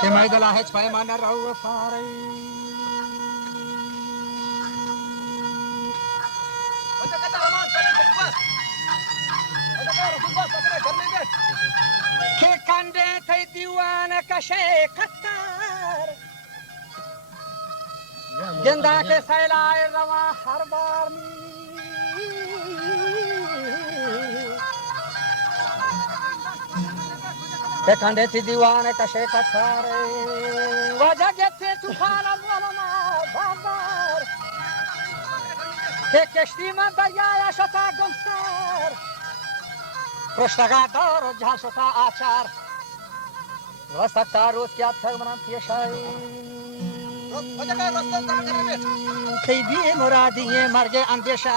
Che mai della hech pai mana rau fare. Che kande thai diwana kashe kattar. Genda ke sailai rawa har bar Che kande thi diwana kashe kattar. Wajah gete tufana bolana babar. Che keshti man daryaya shota gumsar. Proshtaga daro jahal shota achar. Vasakta roz kya thagman pieshai. Teybi muradi ye marge andesha.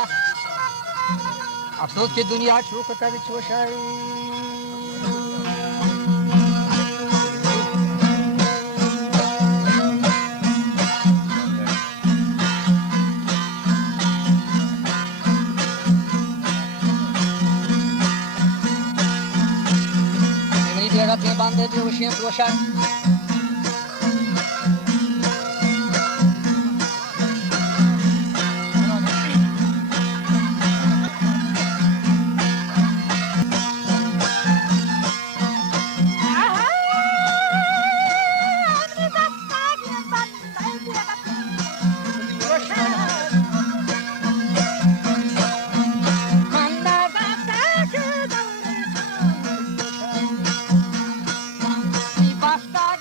Afsod ki dunya chukta vichwashai. Che bande di uscire in tua Basta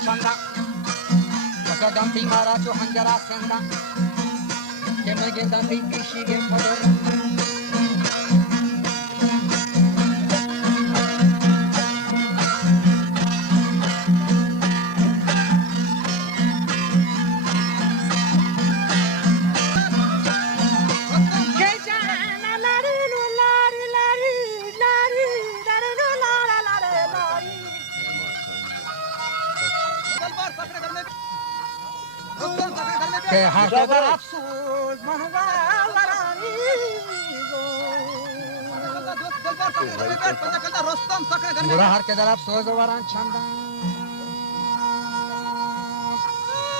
chanda. Kasa danti mara cho hanjara senda. Ke mege danti pishi ge pador. के हर अफसोस बुरा हर के दर अफसोस वरान चंदा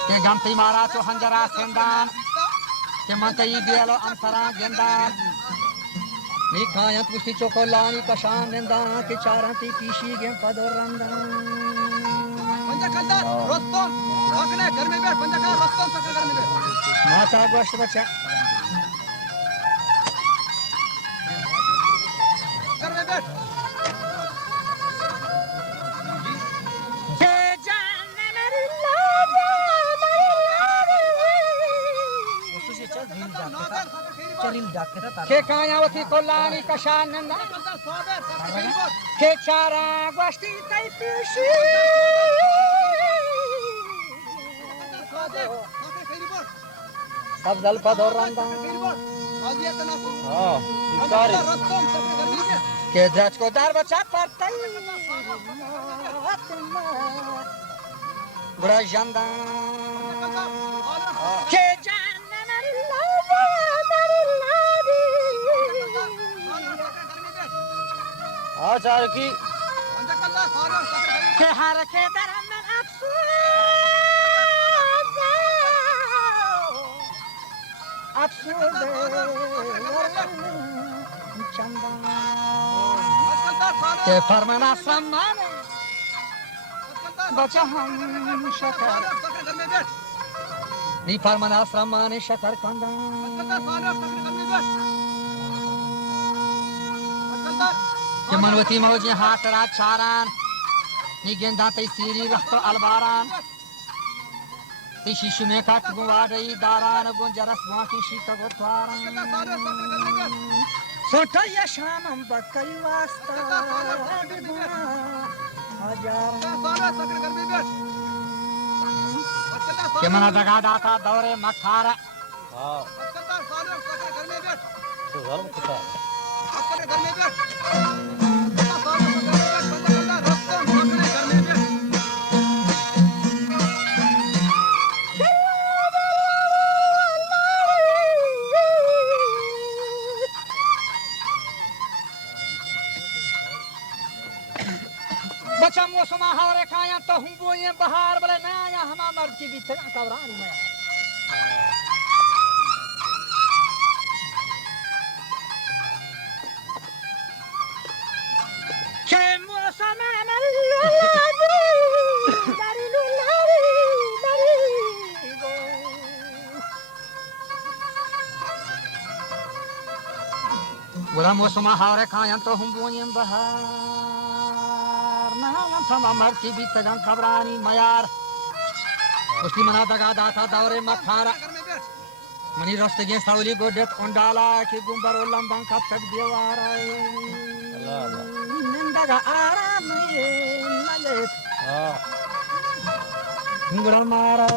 के गमती मारा तो हंजरा सेंदान के मंतई बियालो अंतरा गेंदान नी खायत पुष्टि चोकोलानी कशान नेंदा के चारंती पीशी गे पदोरंदा पंजा रोस्तम सकने घर में बैठ पंजा रोस्तम सकने घर में बैठ माता गोश्त बच्चा घर में बैठ के जाने मेरी लाडो तुझे चल चलिल डाकता के कायावती कोलानी कशान नंदा के चारा गोश्त तई पीशी सब जल पदोरंदा हां के जज को दार बचा पड़तई बुरा जंदा के जानन अल्लाह मरलादी आ चार की के हर के दरमन अफसोस चंदा के फरमाना सम्मान बचा हम शकर नी फरमाना सम्मान शकर कंदा के मनवती मौजी हाटरा चारान नी गेंदा तई सीरी रख अलबारान ती शिशु में काट गुवाड़ई दारान गुंजरस वाकी शीत गोत्वारान सोटा या शामम बकई वास्ता हजार के मना दगा दाता दौरे मखारा हां घर में बैठ तो घर में कुत्ता घर में बैठ बच्चा मौसम हारे खाया तो हूं वो ये बहार बोले ना या हमा मर्द की बीच ना कवरानी में के मौसम बुरा मौसम हारे खाया तो हूं वो ये बहार sama marki bitagan kabrani mayar usti mana daga data daure makhara mani raste ge sauli godet ondala ki gumbaro lambang kaptak diwara Allah nindaga aram ye nalet ngural mara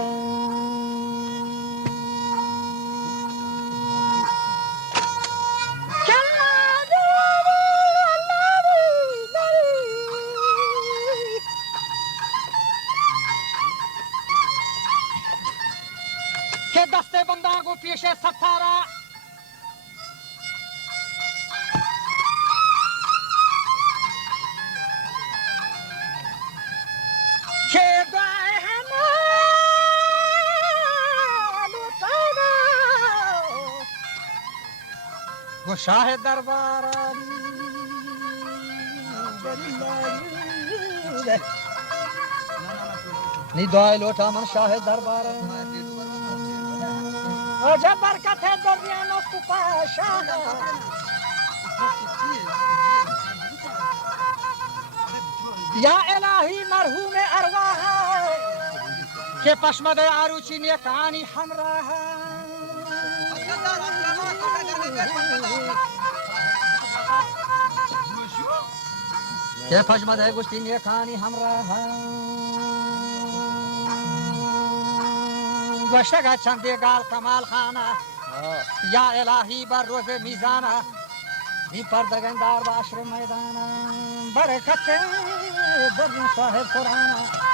दस्ते बंदा को पीछे सतारा वो शाह दरबार नी दुआई लोटा मन शाह दरबार जब बरकत है दरियानो कुपाशा या इलाही मरहूम अरवाह که پشمده عروچی نیکانی همراه که پشمده گشتی نیکانی همراه گشتگه چندی گال کمال خانه یا الهی بر روز میزانه بی پردگندار باشر میدانه برکت در صاحب قرآن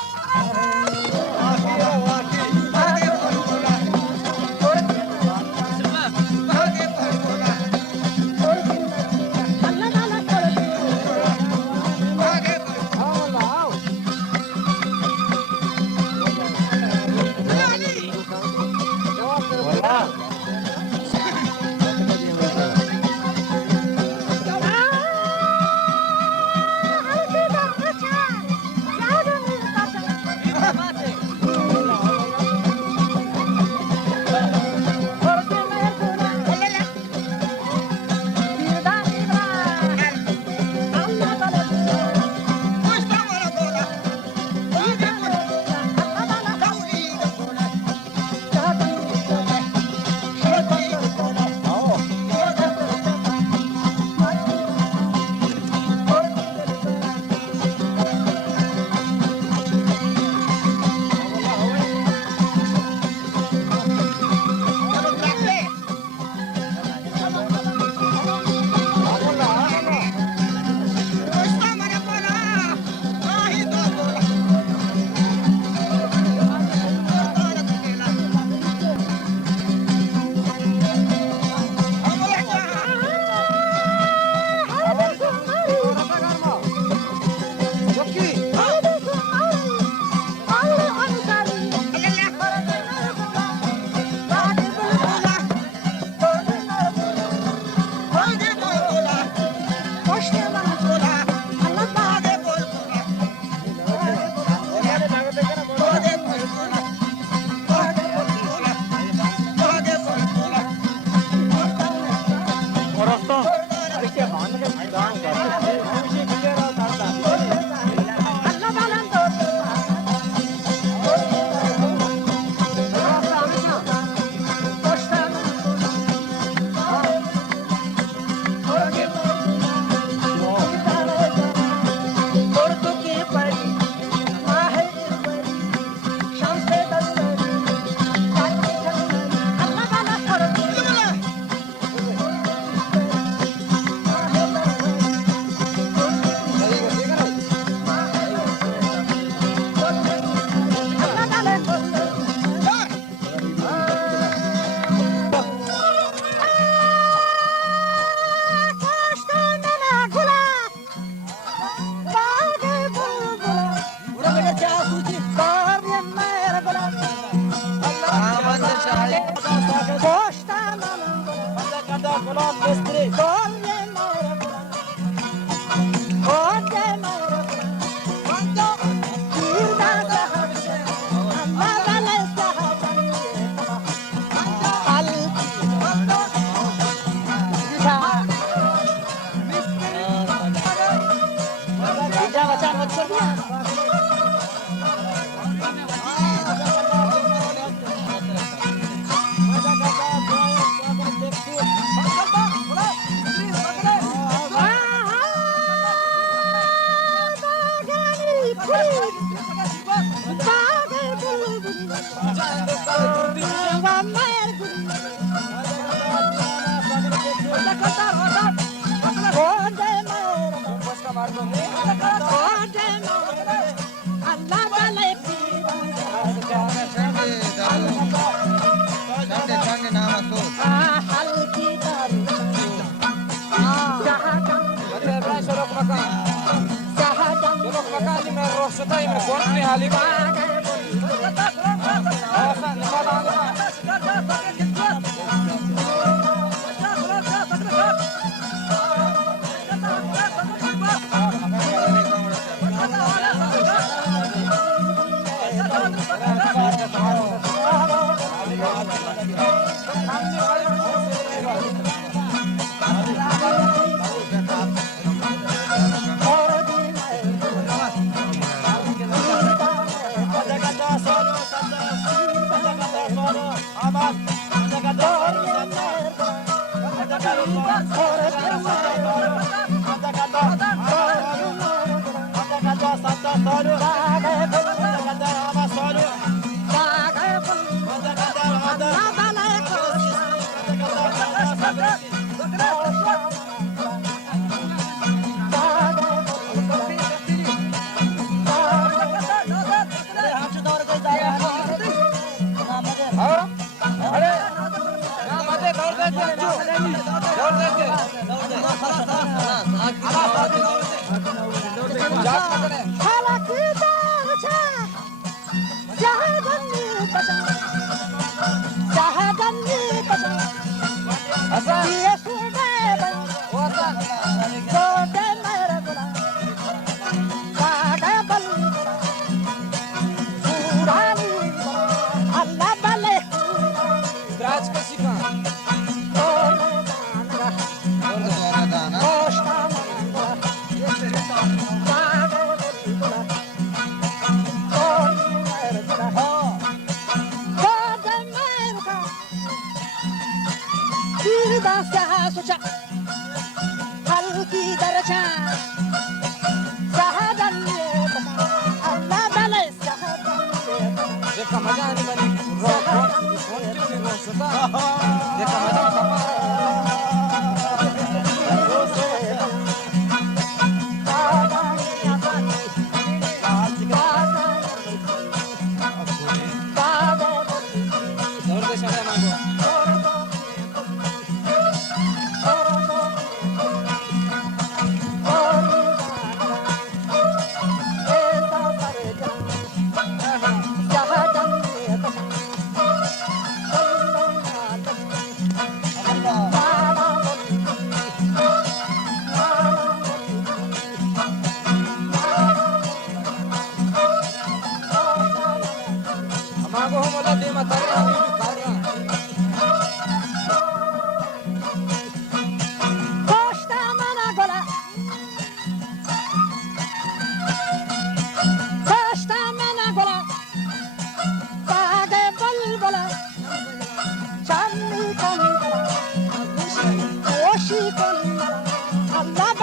Allah